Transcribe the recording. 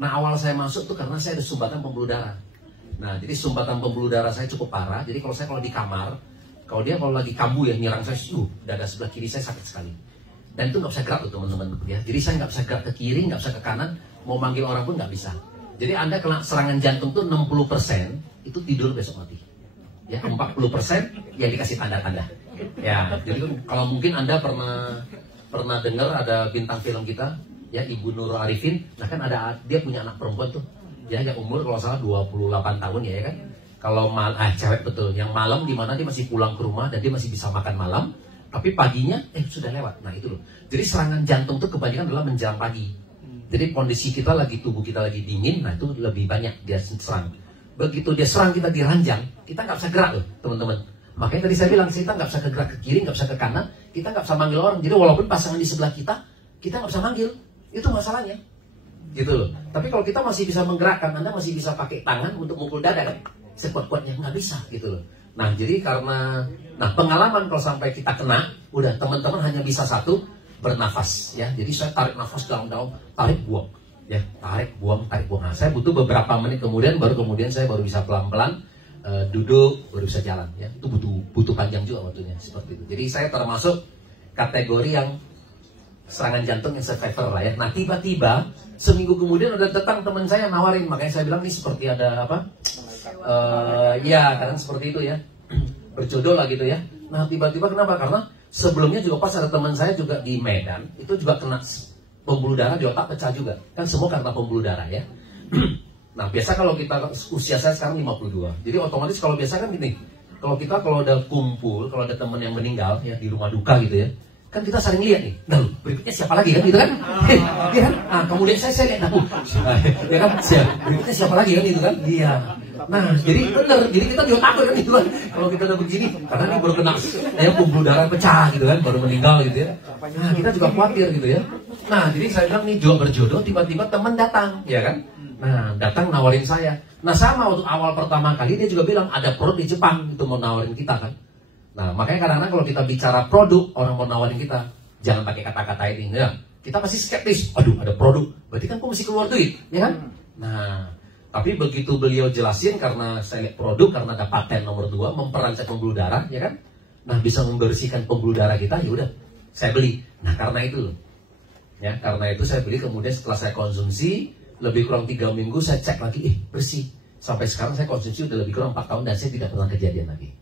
Nah awal saya masuk tuh karena saya ada sumbatan pembuluh darah. Nah jadi sumbatan pembuluh darah saya cukup parah. Jadi kalau di kamar, kalau lagi kambuh ya nyerang saya, dada sebelah kiri saya sakit sekali. Dan itu nggak bisa gerak tuh teman-teman ya. Jadi saya nggak bisa gerak ke kiri, nggak bisa ke kanan, mau manggil orang pun nggak bisa. Jadi Anda kena serangan jantung tuh 60% itu tidur besok mati. Ya 40% yang dikasih tanda-tanda. Ya jadi kalau mungkin Anda pernah dengar ada bintang film kita ya Ibu Nur Arifin. Nah kan dia punya anak perempuan tuh ya yang umur kalau salah 28 tahun ya kan. Kalau cewek betul, yang malam di mana dia masih pulang ke rumah dan dia masih bisa makan malam, tapi paginya sudah lewat. Nah itu loh. Jadi serangan jantung tuh kebanyakan adalah menjelang pagi. Jadi kondisi tubuh kita lagi dingin, nah itu lebih banyak dia serang. Begitu dia serang kita diranjang, kita nggak bisa gerak loh teman-teman. Makanya tadi saya bilang kita nggak bisa gerak ke kiri, nggak bisa ke kanan, kita nggak bisa manggil orang. Jadi walaupun pasangan di sebelah kita nggak bisa manggil. Itu masalahnya. Gitu loh. Tapi kalau kita masih bisa menggerakkan, Anda masih bisa pakai tangan untuk mukul dada kan? Sekuat-kuatnya nggak bisa gitu loh. Nah jadi karena pengalaman kalau sampai kita kena, udah teman-teman hanya bisa satu, bernafas ya. Jadi saya tarik nafas dalam-dalam, tarik buang ya, tarik buang. Nah saya butuh beberapa menit kemudian saya baru bisa pelan-pelan duduk, baru bisa jalan ya. Itu butuh panjang juga waktunya seperti itu. Jadi saya termasuk kategori yang serangan jantung yang survivor lah ya. Nah tiba-tiba seminggu kemudian ada datang teman saya nawarin, makanya saya bilang ini seperti ada apa? Ya kadang seperti itu ya, berjodoh lah gitu ya. Nah tiba-tiba kenapa? Karena sebelumnya juga pas ada teman saya juga di Medan, itu juga kena pembuluh darah di otak pecah juga. Kan semua karena pembuluh darah ya. Nah biasa kalau usia saya sekarang 52, jadi otomatis kalau biasa kan gini, kalau ada kumpul, kalau ada teman yang meninggal ya di rumah duka gitu ya, kan kita sering lihat nih, nah berikutnya siapa lagi kan gitu kan, ya kan? Nah kemudian saya lihat, ya kan, berikutnya siapa lagi kan gitu kan, iya. Nah jadi benar, jadi kita juga takut kan gitu kan, kalau kita udah begini, karena ini baru kena, pembuluh darah pecah gitu kan, baru meninggal gitu ya. Nah kita juga khawatir gitu ya. Nah jadi saya bilang nih juga berjodoh, tiba-tiba teman datang, ya kan? Nah datang nawarin saya. Nah sama waktu awal pertama kali dia juga bilang ada produk di Jepang itu mau nawarin kita kan. Nah makanya kadang-kadang kalau kita bicara produk, orang mau nawarin kita, jangan pakai kata-kata ini ya. Kita pasti skeptis, aduh ada produk, berarti kan aku mesti keluar duit, ya kan? Nah tapi begitu beliau jelasin, karena saya lihat produk, karena ada paten nomor 2 memperancang pembuluh darah, ya kan? Nah bisa membersihkan pembuluh darah kita, ya udah saya beli. Nah karena itu ya, karena itu saya beli. Kemudian setelah saya konsumsi lebih kurang 3 minggu, saya cek lagi, bersih. Sampai sekarang saya konsumsi udah lebih kurang 4 tahun dan saya tidak pernah kejadian lagi.